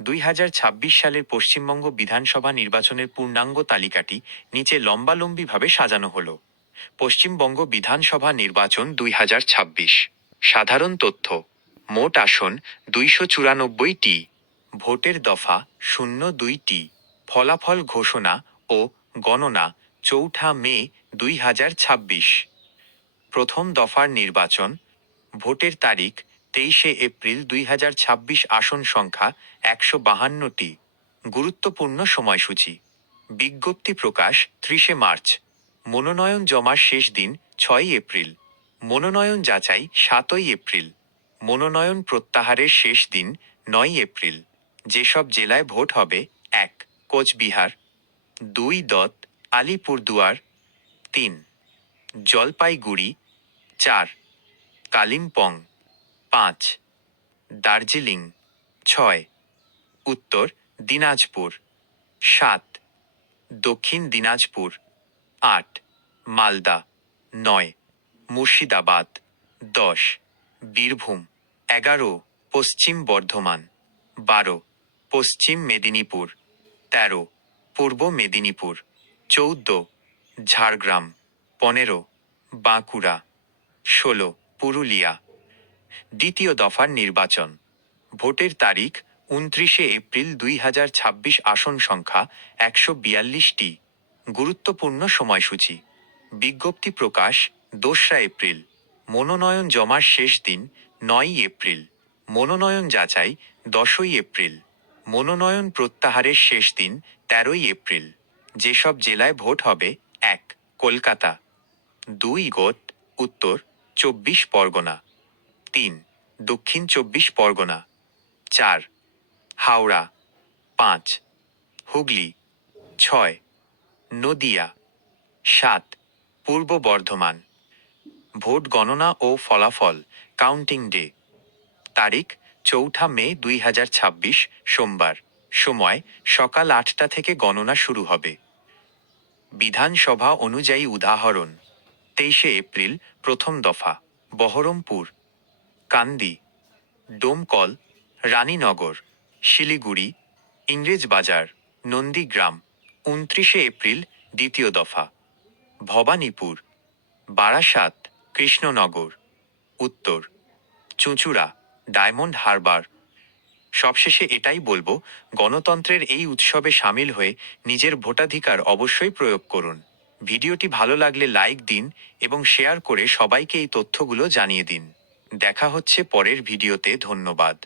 2026 সালের পশ্চিমবঙ্গ বিধানসভা নির্বাচনের পূর্ণাঙ্গ তালিকাটি নিচে লম্বালম্বিভাবে সাজানো হল। পশ্চিমবঙ্গ বিধানসভা নির্বাচন 2026। সাধারণ তথ্য: মোট আসন 294টি, ভোটের দফা 02টি, ফলাফল ঘোষণা ও গণনা 4 মে 2026। প্রথম দফার নির্বাচন, ভোটের তারিখ 23 এপ্রিল 2026, আসন সংখ্যা 152টি। গুরুত্বপূর্ণ সময়সূচি: বিজ্ঞপ্তি প্রকাশ 30 মার্চ, মনোনয়ন জমার শেষ দিন 6 এপ্রিল, মনোনয়ন যাচাই 7 এপ্রিল, মনোনয়ন প্রত্যাহারের শেষ দিন 9 এপ্রিল। যেসব জেলায় ভোট হবে: 1. কোচবিহার, 2. আলিপুরদুয়ার, 3. জলপাইগুড়ি, 4. কালিম্পং, 5. দার্জিলিং, 6. উত্তর দিনাজপুর, 7. দক্ষিণ দিনাজপুর, 8. মালদা, 9. মুর্শিদাবাদ, 10. বীরভূম, 11. পশ্চিম বর্ধমান, 12. পশ্চিম মেদিনীপুর, 13. পূর্ব মেদিনীপুর, 14. ঝাড়গ্রাম, 15. বাঁকুড়া, 16. পুরুলিয়া। দ্বিতীয় দফার নির্বাচন, ভোটের তারিখ 29 এপ্রিল 2026, আসন সংখ্যা 142টি। গুরুত্বপূর্ণ সময়সূচি: বিজ্ঞপ্তি প্রকাশ 2 এপ্রিল, মনোনয়ন জমার শেষ দিন 9 এপ্রিল, মনোনয়ন যাচাই 10 এপ্রিল, মনোনয়ন প্রত্যাহারের শেষ দিন 13 এপ্রিল। যেসব জেলায় ভোট হবে: 1. কলকাতা, 2. উত্তর 24 পরগনা, 3. দক্ষিণ 24 পরগনা, 4. হাওড়া, 5. হুগলি, 6. নদিয়া, 7. পূর্ব বর্ধমান। ভোট গণনা ও ফলাফল কাউন্টিং ডে, তারিখ 4 মে 2026, সোমবার, সময় সকাল 8টা থেকে গণনা শুরু হবে। বিধানসভা অনুযায়ী উদাহরণ: 23 এপ্রিল প্রথম দফা, বহরমপুর, কান্দি, ডোমকল, রানীনগর, শিলিগুড়ি, ইংরেজবাজার, নন্দীগ্রাম। 29 এপ্রিল দ্বিতীয় দফা, ভবানীপুর, বারাসাত, কৃষ্ণনগর, উত্তর, চুঁচুড়া, ডায়মন্ড হারবার। সবশেষে এটাই বলবো, গণতন্ত্রের এই উৎসবে সামিল হয়ে নিজের ভোটাধিকার অবশ্যই প্রয়োগ করুন। ভিডিওটি ভালো লাগলে লাইক দিন এবং শেয়ার করে সবাইকে এই তথ্যগুলো জানিয়ে দিন। দেখা হচ্ছে পরের ভিডিওতে। ধন্যবাদ।